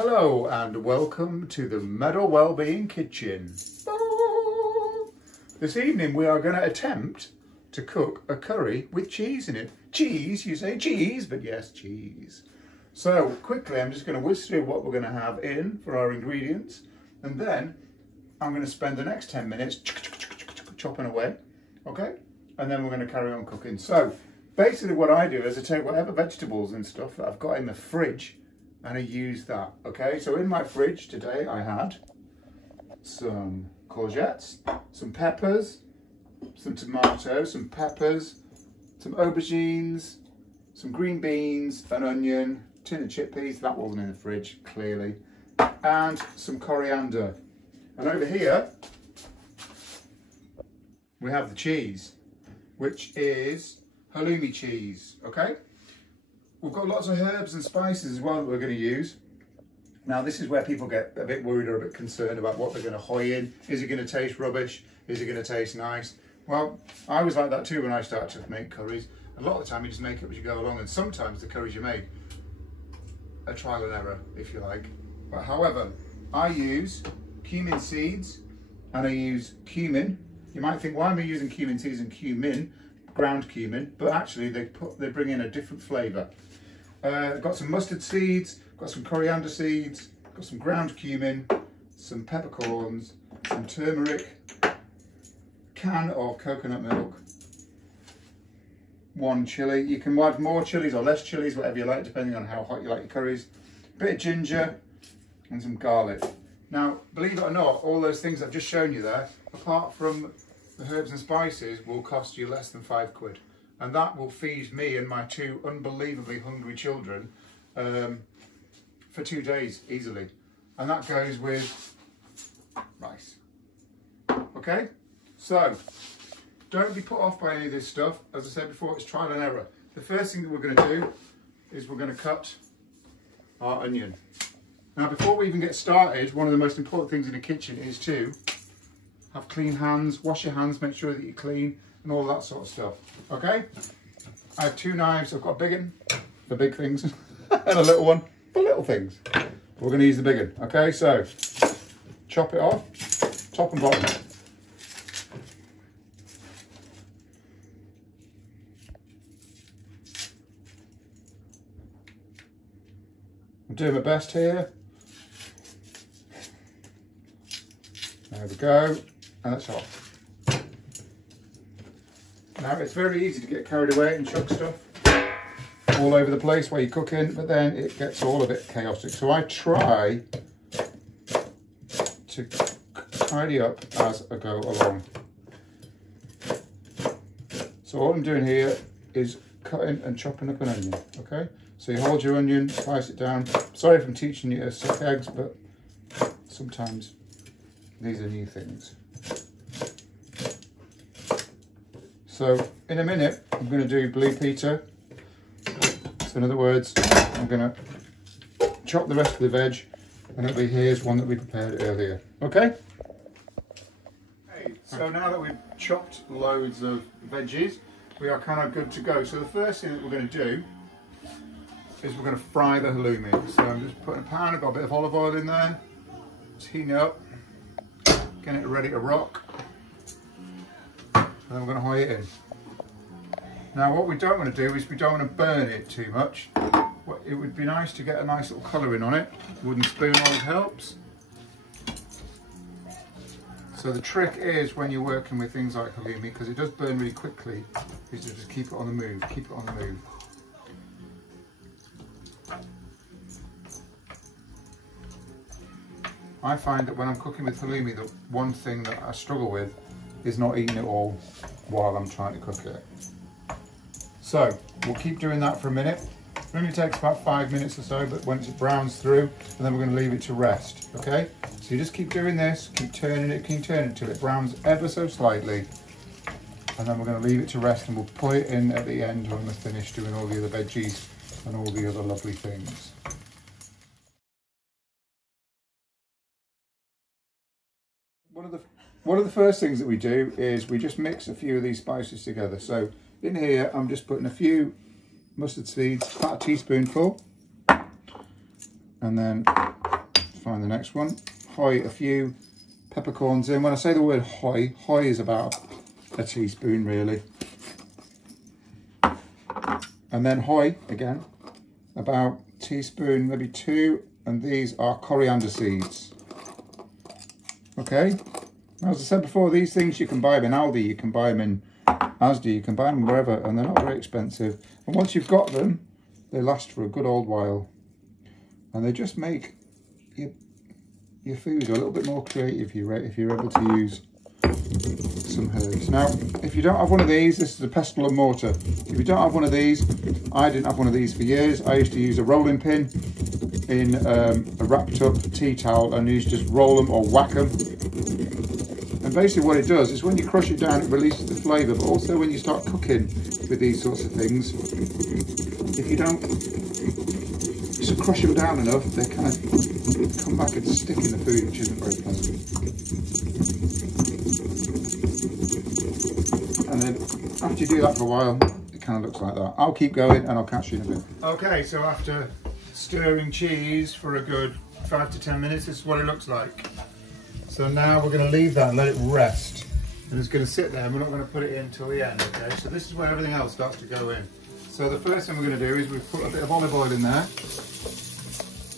Hello and welcome to the Meadow Wellbeing Kitchen. This evening we are going to attempt to cook a curry with cheese in it. Cheese, you say cheese, but yes, cheese. So quickly I'm just going to whisk through what we're going to have in for our ingredients, and then I'm going to spend the next 10 minutes chopping away, okay? And then we're going to carry on cooking. So basically what I do is I take whatever vegetables and stuff that I've got in the fridge and I use that, okay? So in my fridge today I had some courgettes, some peppers, some tomatoes, some peppers, some aubergines, some green beans, an onion, tin of chickpeas, that wasn't in the fridge, clearly, and some coriander. And over here, we have the cheese, which is halloumi cheese, okay? We've got lots of herbs and spices as well that we're going to use. Now this is where people get a bit worried or a bit concerned about what they're going to hoy in. Is it going to taste rubbish? Is it going to taste nice? Well, I was like that too when I started to make curries. A lot of the time you just make it as you go along, and sometimes the curries you make are trial and error, if you like. But however, I use cumin seeds and I use cumin. You might think, why am I using cumin seeds and cumin, ground cumin? But actually they bring in a different flavour. Got some mustard seeds, got some coriander seeds, got some ground cumin, some peppercorns, some turmeric, can of coconut milk, 1 chilli. You can add more chilies or less chilies, whatever you like, depending on how hot you like your curries. A bit of ginger and some garlic. Now, believe it or not, all those things I've just shown you there, apart from the herbs and spices, will cost you less than £5. And that will feed me and my 2 unbelievably hungry children for 2 days easily. And that goes with rice. Okay? So, don't be put off by any of this stuff. As I said before, it's trial and error. The first thing that we're going to do is we're going to cut our onion. Now, before we even get started, one of the most important things in the kitchen is to have clean hands, wash your hands, make sure that you're clean, and all that sort of stuff, okay? I have 2 knives. I've got a big one for big things and a little one for little things. We're going to use the big one, okay? So, chop it off, top and bottom. I'm doing my best here. There we go, and that's off. Now it's very easy to get carried away and chuck stuff all over the place while you're cooking, but then it gets all a bit chaotic. So I try to tidy up as I go along. So all I'm doing here is cutting and chopping up an onion, okay? So you hold your onion, slice it down. Sorry if I'm teaching you to suck eggs, but sometimes these are new things. So in a minute, I'm going to do blue peter. So in other words, I'm going to chop the rest of the veg, and it'll be here's one that we prepared earlier. Okay? Okay, so now that we've chopped loads of veggies, we are kind of good to go. So the first thing that we're going to do is we're going to fry the halloumi. So I'm just putting a pan, I've got a bit of olive oil in there, it's heating up, getting it ready to rock, and then we're going to hoy it in. Now what we don't want to do is we don't want to burn it too much. It would be nice to get a nice little colouring on it. Wooden spoon always helps. So the trick is when you're working with things like halloumi, because it does burn really quickly, is to just keep it on the move, keep it on the move. I find that when I'm cooking with halloumi, the one thing that I struggle with is not eating it all while I'm trying to cook it. So we'll keep doing that for a minute. It only takes about 5 minutes or so, but once it browns through, and then we're going to leave it to rest, okay? So you just keep doing this, keep turning it until it browns ever so slightly, and then we're going to leave it to rest, and we'll put it in at the end when we're finished doing all the other veggies and all the other lovely things. One of the first things that we do is we just mix a few of these spices together. So in here, I'm just putting a few mustard seeds, about a teaspoonful, and then find the next one. Hoy a few peppercorns in. When I say the word hoy, hoy is about a teaspoon really. And then hoy again, about a teaspoon, maybe 2, and these are coriander seeds. Okay, now, as I said before, these things you can buy them in Aldi, you can buy them in Asda, you can buy them wherever, and they're not very expensive. And once you've got them, they last for a good old while. And they just make your food a little bit more creative if you're able to use some herbs. Now, if you don't have one of these, this is a pestle and mortar. If you don't have one of these, I didn't have one of these for years. I used to use a rolling pin in a wrapped up tea towel, and you used to just roll them or whack them. And basically what it does is when you crush it down, it releases the flavour, but also when you start cooking with these sorts of things, if you don't just crush them down enough, they kind of come back and stick in the food, which isn't very pleasant. And then after you do that for a while, it kind of looks like that. I'll keep going and I'll catch you in a bit. Okay, so after stirring cheese for a good 5 to 10 minutes, this is what it looks like. So now we're going to leave that and let it rest. And it's going to sit there, and we're not going to put it in until the end, okay? So this is where everything else starts to go in. So the first thing we're going to do is we put a bit of olive oil in there.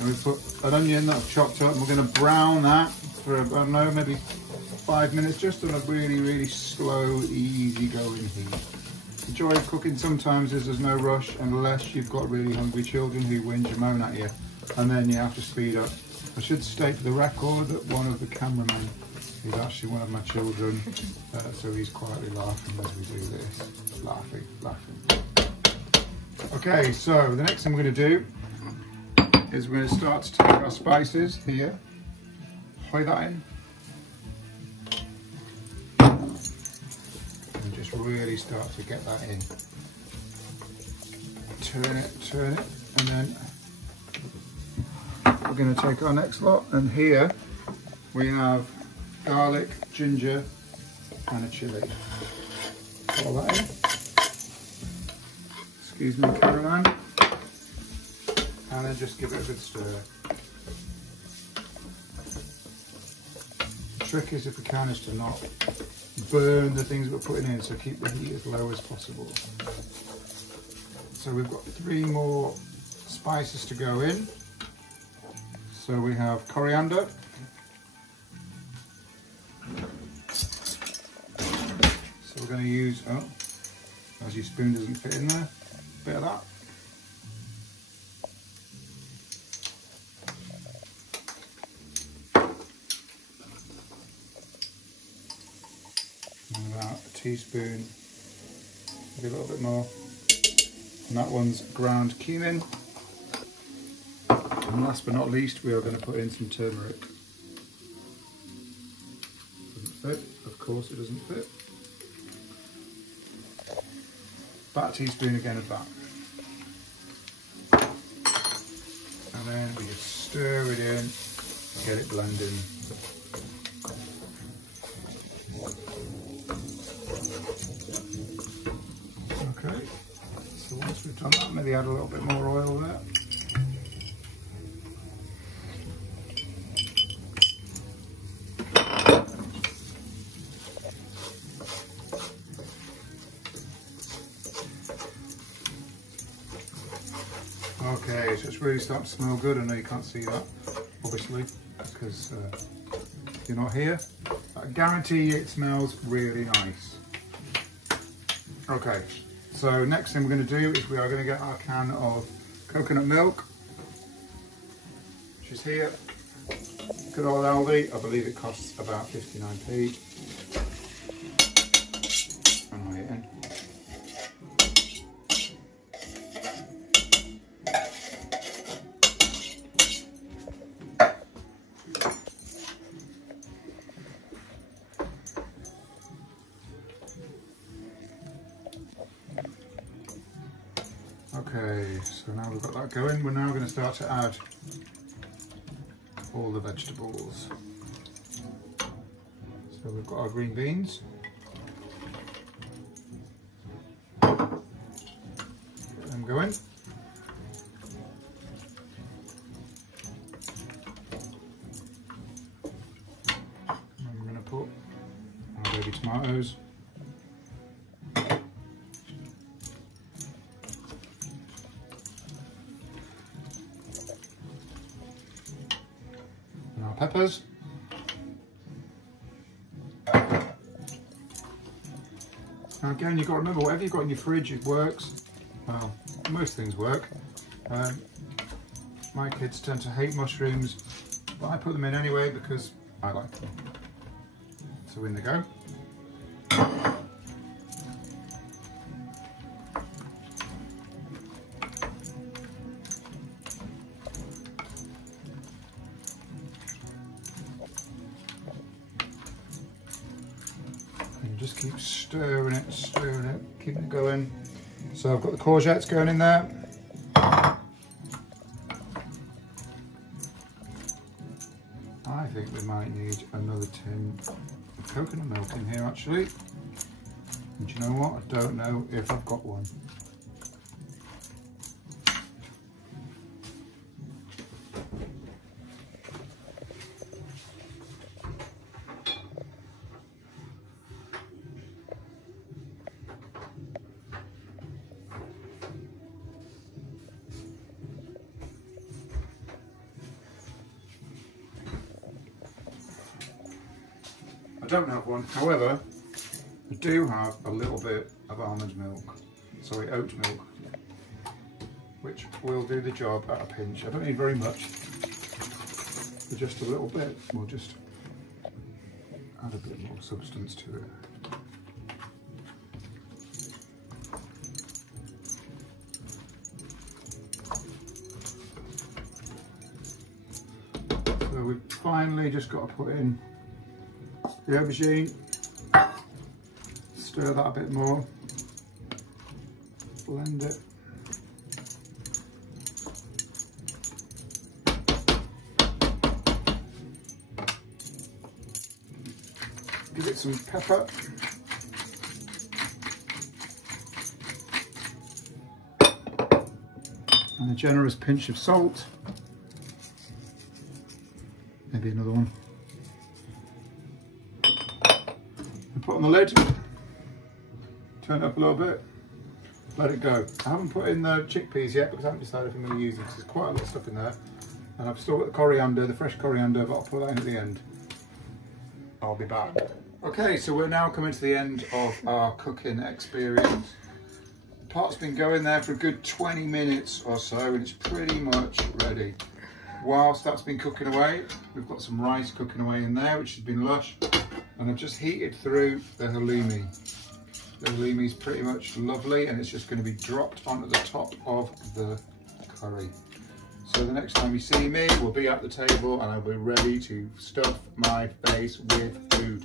And we put an onion that's chopped up, and we're going to brown that for, I don't know, maybe 5 minutes, just on a really, really slow, easy going heat. The joy of cooking sometimes is there's no rush unless you've got really hungry children who whinge and moan at you, and then you have to speed up. I should state for the record that one of the cameramen is actually one of my children, so he's quietly laughing as we do this. Laughing. Okay, so the next thing we're going to do is we're going to start to take our spices here, hoy that in, and just really start to get that in. Turn it, and then we're going to take our next lot, and here we have garlic, ginger and a chilli. Pour that in. Excuse me, Caroline. And then just give it a good stir. The trick is, if we can, is to not burn the things we're putting in, so keep the heat as low as possible. So we've got 3 more spices to go in. So we have coriander, so we're going to use, as your spoon doesn't fit in there, a bit of that. And about a teaspoon, maybe a little bit more, and that one's ground cumin. And last but not least, we are going to put in some turmeric. Doesn't fit, of course it doesn't fit. About a teaspoon again of that. And then we just stir it in, get it blending. Okay, so once we've done that, maybe add a little bit more oil there. Okay, so it's really starting to smell good. I know you can't see that, obviously, because you're not here. I guarantee you it smells really nice. Okay, so next thing we're going to do is we are going to get our can of coconut milk, which is here. Good old Aldi. I believe it costs about 59p. And weigh it in. Okay, so now we've got that going, we're now going to start to add all the vegetables. So we've got our green beans. Get them going. baby tomatoes. And our peppers. Now again, you've got to remember, whatever you've got in your fridge, it works. Well, most things work. My kids tend to hate mushrooms, but I put them in anyway because I like them. So in they go. And you just keep stirring it, keeping it going. So I've got the courgettes going in there. I think we might need another tin of coconut milk in here actually. And do you know what? I don't know if I've got one. I don't have one, however, I do have a little bit of almond milk, sorry, oat milk, which will do the job at a pinch. I don't need very much, but just a little bit will just add a bit more substance to it. So we've finally just got to put in the aubergine, stir that a bit more, blend it. Give it some pepper. And a generous pinch of salt. Maybe another one. Put on the lid, turn it up a little bit, let it go. I haven't put in the chickpeas yet because I haven't decided if I'm going to use them because there's quite a lot of stuff in there. And I've still got the coriander, the fresh coriander, but I'll put that in at the end. I'll be back. Okay, so we're now coming to the end of our cooking experience. The pot's been going there for a good 20 minutes or so and it's pretty much ready. Whilst that's been cooking away, we've got some rice cooking away in there, which has been lush. And I've just heated through the halloumi. The halloumi is pretty much lovely and it's just going to be dropped onto the top of the curry. So the next time you see me, we'll be at the table and I'll be ready to stuff my face with food.